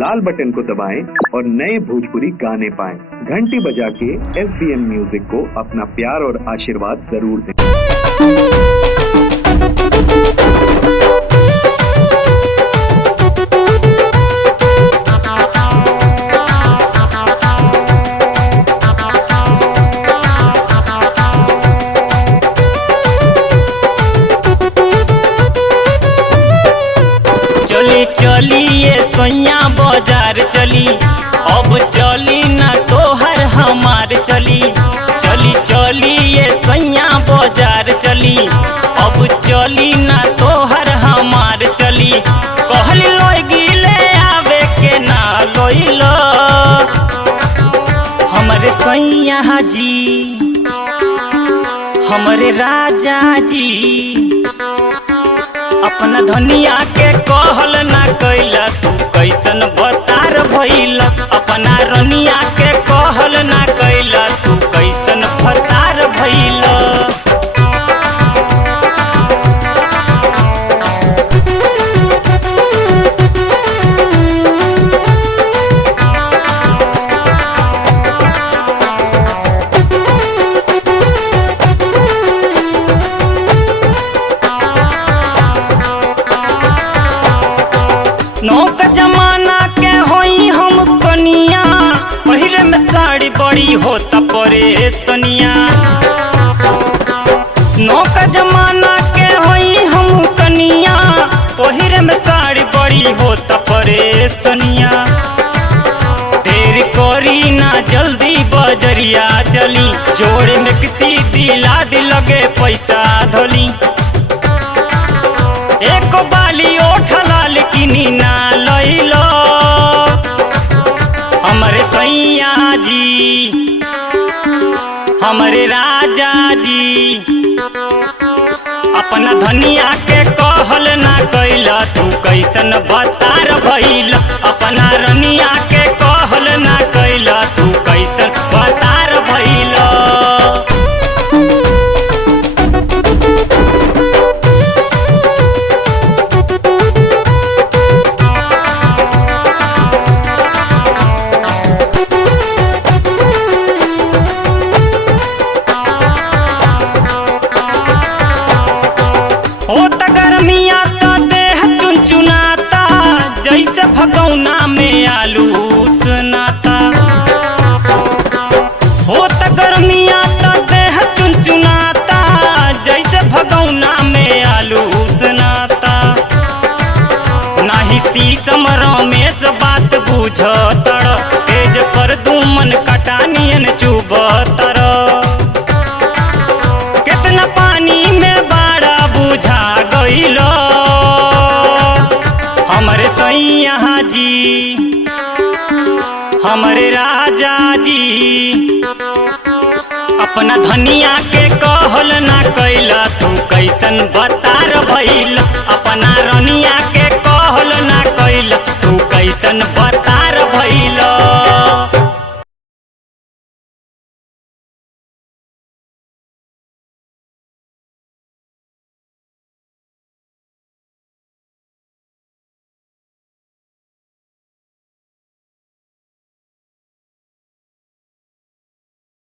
लाल button को दबाएं और नए भोजपुरी गाने पाएं। घंटी बजा के SBM म्यूजिक को अपना प्यार और आशीर्वाद जरूर दें। चली चली ये सैया बाजार चली, अब चली ना तोहर हमार चली। चली चली ये सैया बाजार चली, अब चली ना तोहर हमार चली। कहल लोगी ले आवे के ना लोइलो हमरे सैया जी, हमरे राजा जी। अपना धनिया के कहल ना कैला, तू कैसन बतार भइल। अपना रनिया के कहल ना कैला, तू कैसन बतार भइल। नौक जमाना के होई हम कनिया, पहिरे में साड़ी बड़ी होता परेशनिया। नौक जमाना के होई हम कनिया, पहिरे में साड़ी बड़ी होता परेशनिया। देर करी ना जल्दी बजरिया चली, जोड़े में किसी दिला लगे पैसा धोली। एक बाली ओठला लेकिनी ना लइलो हमरे सैया जी, हमरे राजा जी। अपना धनिया के कहल ना कैला, तू कैसन बतार भइल। अपना रनिया के कहल ना कैला, तू कैसन बतार भइल। होता गर्मिया तो देह चुनचुनाता, जैसे भगौना में आलू उसनाता। होता गर्मिया तो देह चुनचुनाता, जैसे भगौना में आलू उसनाता। नाही शीशम रमेश बात बुझतर, तेज पर दुमन कटानियन चुबतर। कितना पानी में बाड़ा बुझा गइलो हमरे सैया जी, हमरे राजा जी। अपना धनिया के कहल ना कैला, तू कैसन बतार भइल। अपना रनिया के